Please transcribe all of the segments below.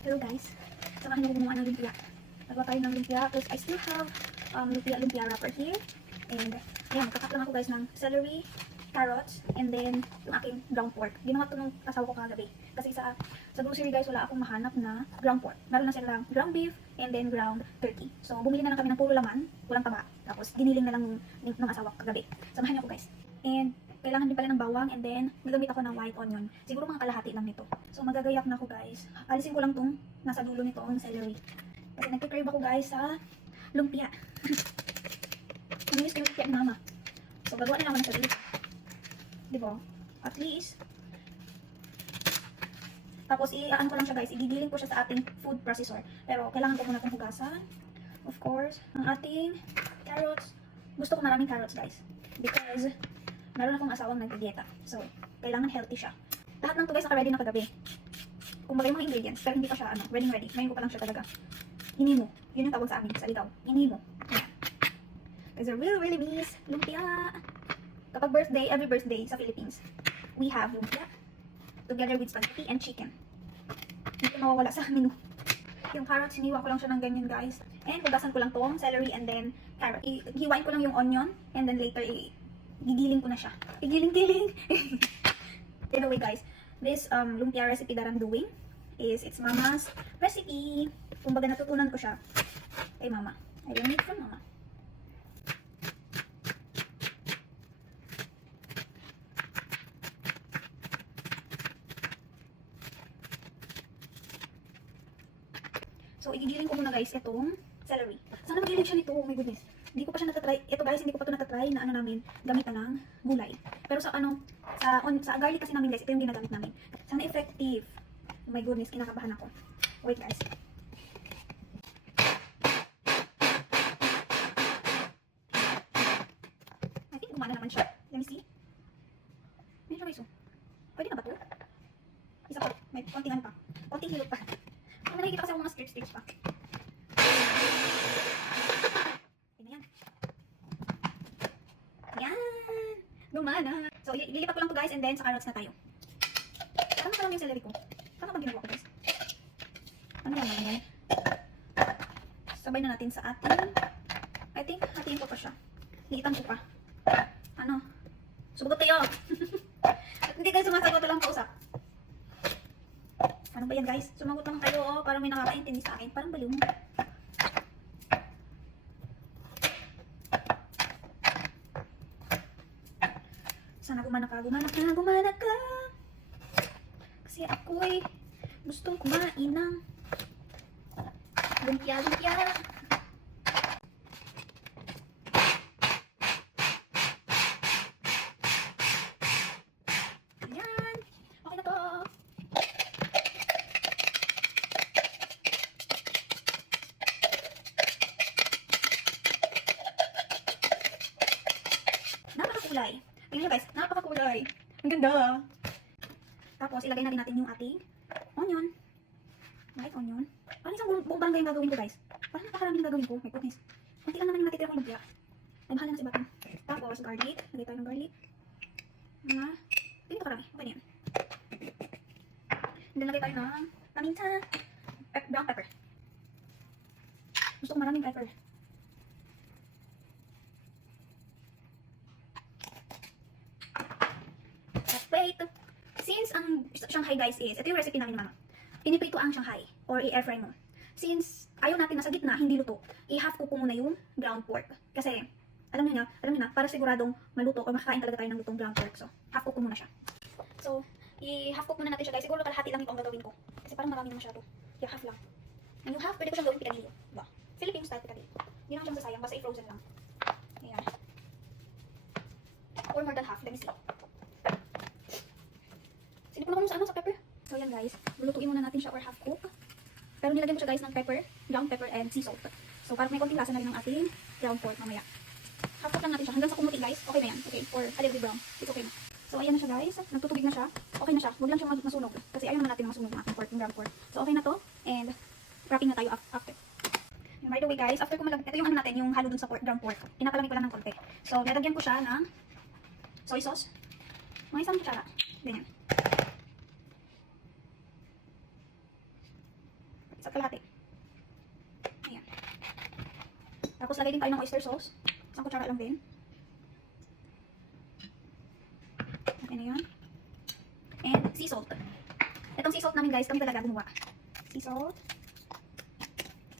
Hello guys, samahan niyo gumawa ng lumpia. Nagawa tayo ng lumpia, plus I still have lumpia wrapper here. And ayan, magkakat lang ako guys ng celery, carrots, and then yung aking ground pork. Ginawa to nung asawa ko kagabi. Kasi sa grocery guys, wala akong mahanap na ground pork. Meron na silang ground beef, and then ground turkey. So bumili na lang kami ng puro laman, walang taba. Tapos giniling na lang ng asawa ko kagabi. Samahan niyo ako guys. And kailangan din pala ng bawang, and then gagamit ako ng white onion. Siguro mga kalahati lang nito. So magagayak na ako guys. Alisin ko lang tong nasa dulo nito ang celery. Kasi nagkikrave ako guys sa lumpia. Naminis ko yung lumpia ni mama. So gagawa na naman ng sarili. Diba? At least. Tapos i-aan ko lang siya guys. Igigiling ko siya sa ating food processor. Pero kailangan ko muna itong hugasan. Of course, ang ating carrots. Gusto ko maraming carrots guys. Because meron akong asawang nag-dieta. So, kailangan healthy siya. Lahat ng to guys naka-ready na kagabi. Kumbaga yung mga ingredients, pero hindi pa siya ready. Ngayon ko pa lang siya talaga. Hinimo. Yun yung tawag sa amin, sa Ligaw. Hinimo. Guys, I really miss lumpia. Kapag birthday, every birthday sa Philippines, we have lumpia together with spaghetti and chicken. Hindi mawawala sa menu. Yung carrots, hiniwa ko lang siya ng ganyan guys. And hugasan ko lang tong celery and then carrot. Hiwain ko lang yung onion and then later gigiling ko na siya. Gigiling. Anyway guys, this lumpia recipe that I'm doing is it's mama's recipe. Kumbaga natutunan ko siya kay mama. I learned it from mama. So igigiling ko muna guys itong celery. Sana magiling siya nito. Oh my goodness. Hindi ko pa siya natatry. Ito guys, hindi ko pa ito natatry na ano namin, gamitan ng gulay. Pero sa sa garlic kasi namin guys, ito yung ginagamit namin. Sana effective. Oh my goodness, kinakabahan ako. Wait guys. I think gumana naman siya. Let me see. May rice oh. Pwede na ba ito? Isa pa. May konting ano pa. Konting hilot pa. Kung nakikita kasi ako mga streaks pa. Gumana. So, ililipat ko lang to guys and then sa carrots na tayo. Tama ka lang yung celery ko. Tama bang ginawa ko guys? Ano yan naman yan? Sabay na natin sa ating. I think, hatiin ko pa siya. Liitan ko pa. Ano? Sumagot kayo. At hindi kayo sumasagot lang kausap. Ano ba yan guys? Sumagot lang kayo oh, para may nakakaintindi sa akin. Parang baliw mo. Sana gumana ka. Kasi ako'y gustong kumain ng lumpia. Ayan. Okay na to. Napakakulay. Tingnan nyo guys, napakakulay. Ang ganda. Tapos, ilagay na rin natin yung ating onion. White onion. Parang isang buong barangay yung gagawin ko guys. Parang napakarami yung gagawin ko. My goodness. Kunti lang naman yung natitira kong lumpia. Ay, mahal na sa iba to. Tapos, garlic. Lagay tayo ng garlic. Mga, hindi ito karami. Okay na yan. And then, lagay tayo ng paminta. Brown pepper. Gusto ko maraming pepper. Wait, since ang Shanghai guys is, ito yung recipe namin ni mama. Piniprito ang Shanghai or i-air fry mo. Since ayaw natin nasa gitna, hindi luto, i-half cook ko muna yung ground pork. Kasi, alam niyo na, para siguradong maluto or makakain talaga tayo ng lutong ground pork. So, half cook ko muna siya. So, i-half cook muna natin siya guys. Siguro kalahati lang ito ang gagawin ko. Kasi parang marami naman siya to. Yeah, half lang. And yung half, pwede ko siyang gawin pikadilyo. Diba? Philippine style pikadilyo. Hindi naman siya masasayang, basta i-frozen lang. Ayan. Or more than half, let me see. Sinipon ako sa pepper. So yan guys, lulutuin muna natin siya or half cook. Pero nilagyan ko siya guys ng pepper, ground pepper and sea salt. So para may konting lasa na rin ng ating ground pork mamaya. Half cook lang natin siya hanggang sa kumuti guys. Okay na yan. Okay, or a little bit brown. It's okay na. So ayan na siya guys, nagtutubig na siya. Okay na siya. Huwag lang siya masunog kasi ayaw naman natin masunog ng ating pork, yung ground pork. So okay na to and wrapping na tayo after. And by the way guys, after ko ito yung ano natin, yung halo dun sa pork, ground pork. Pinapalamig ko lang ng konti. So lalagyan ko siya ng soy sauce. Mga isang kutsara. Ganyan. Isa't kalahati. Ayan. Tapos lagay din tayo ng oyster sauce. Isang kutsara lang din. Okay na yan. And sea salt. Itong sea salt namin guys, kami talaga gumawa. Sea salt.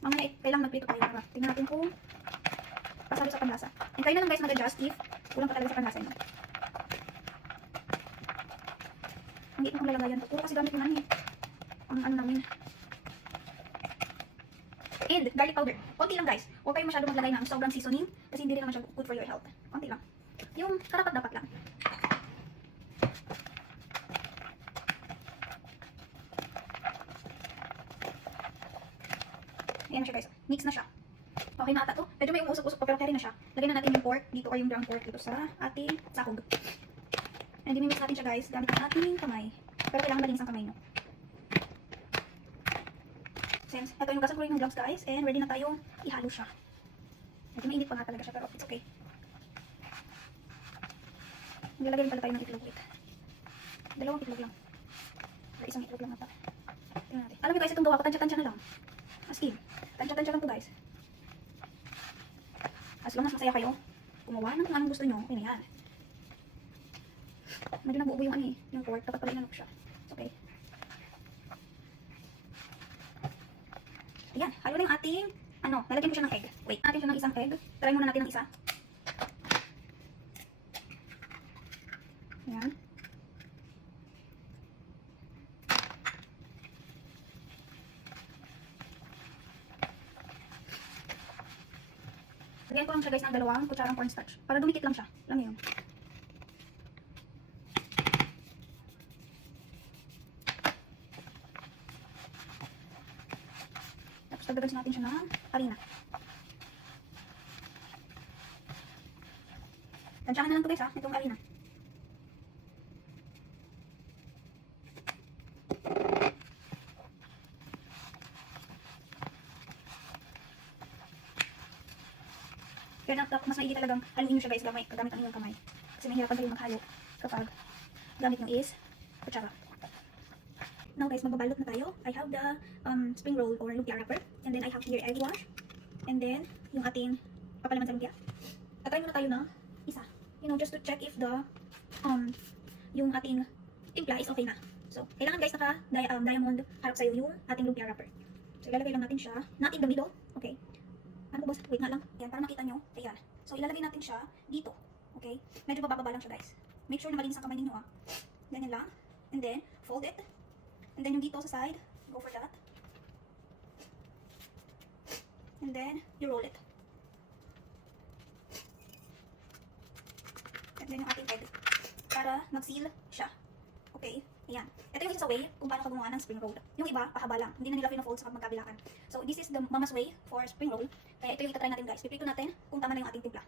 Mamaya kailangan magprito tayo para tingnan natin kung pasado sa panlasa. And kayo na lang guys mag-adjust if kulang pa talaga sa panlasa nyo. Hindi ko lalagayan to. Puro kasi gamit ko na eh. Ang ano namin. And garlic powder. Konti lang guys. Huwag kayo masyado maglagay ng sobrang seasoning kasi hindi rin naman siya good for your health. Konti lang. Yung karapat-dapat lang. Ayan na siya guys. Mix na siya. Okay na ata to. Medyo may umusok-usok pa pero carry na siya. Lagyan na natin yung pork dito or yung ground pork dito sa ating sakog. And dinimix natin siya guys gamit ang ating kamay. Pero kailangan malinis ang kamay nyo. Since ito yung gasal ko rin ng gloves guys and ready na tayong ihalo siya. Medyo mainit pa nga talaga siya pero it's okay. Nilalagay rin pala tayo ng itlog. Wait. Dalawang itlog lang. Or isang itlog lang ata. Tingnan natin. Alam niyo guys itong gawa ko tansya-tansya na lang. As in. Tansya-tansya lang to guys. As long as masaya kayo, gumawa ng kung anong gusto nyo, okay na yan. Medyo nabuubo yung ano eh, yung pork, dapat pala inanok siya. It's okay. Ayan, halo na yung ating, lalagyan ko siya ng egg. Wait, natin siya ng isang egg. Try muna natin ng isa. Ayan. Lagyan ko lang siya guys ng 2 kutsarang cornstarch. Para dumikit lang siya. Alam niyo yun. Tapos dagdagan natin siya ng harina. Tansyahan na lang ito guys ha, itong harina. Kaya mas maigi talagang haluin nyo siya guys gamit ang inyong kamay. Kasi mahirapan kayo maghalo kapag gamit nyo is kutsara. Now guys, magbabalot na tayo. I have the spring roll or lumpia wrapper. And then I have here egg wash. And then yung ating papalaman sa lumpia. Tatry muna tayo na isa. You know, just to check if the yung ating timpla is okay na. So, kailangan guys naka diamond harap sa'yo yung ating lumpia wrapper. So, ilalagay lang natin siya. Not in the middle. Okay. Ano boss? Wait nga lang. Ayan, para makita nyo. Ayan. So, ilalagay natin siya dito. Okay? Medyo bababa lang siya, guys. Make sure na malinis ang kamay ninyo, ah. Ganyan lang. And then, fold it. And then, yung dito sa side, go for that. And then, you roll it. And then, yung ating egg. Para mag-seal siya. Okay? Ayan. Ito yung isa sa way kung paano ka gumawa ng spring roll. Yung iba, pahaba lang. Hindi na nila pina-fold sa magkabilaan. So, this is the mama's way for spring roll. Kaya ito yung itatry natin guys. Pipito natin kung tama na yung ating timpla.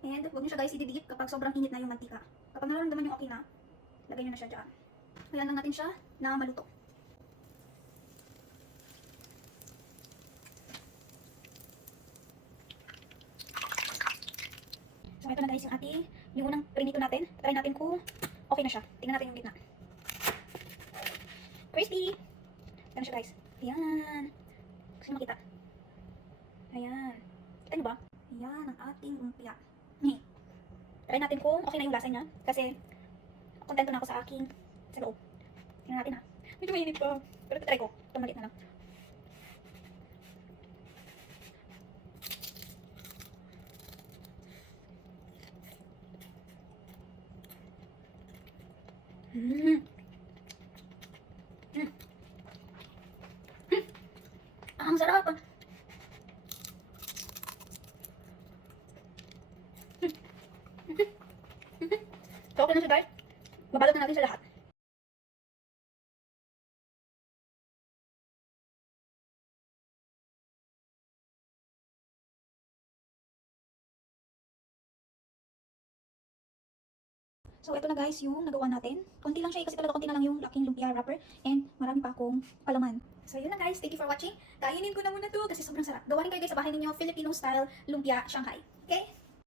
And huwag nyo siya guys i-dip kapag sobrang init na yung mantika. Kapag nararamdaman nyo okay na, lagay nyo na siya dyan. Ayan lang natin siya na maluto. So, ito na guys yung ating, yung unang prinito natin. Try natin kung okay na siya. Tingnan natin yung gitna. Crispy! Ganun siya guys. Ayan. Gusto makita. Ayan. Kita nyo ba? Ayan ang ating lumpia. Try natin kung okay na yung lasa niya. Kasi, kontento na ako sa aking sa loob. Tingnan natin ha. Medyo mainit pa. Pero try ko. Ito maliit na lang. Ang sarap. So, okay na siya guys. Babalot na natin sa lahat. So, ito na guys yung nagawa natin. Konti lang siya kasi talaga konti na lang yung aking lumpia wrapper. And marami pa akong palaman. So, yun na guys. Thank you for watching. Kainin ko na muna to kasi sobrang sarap. Gawa rin kayo guys sa bahay ninyo Filipino style lumpia Shanghai. Okay?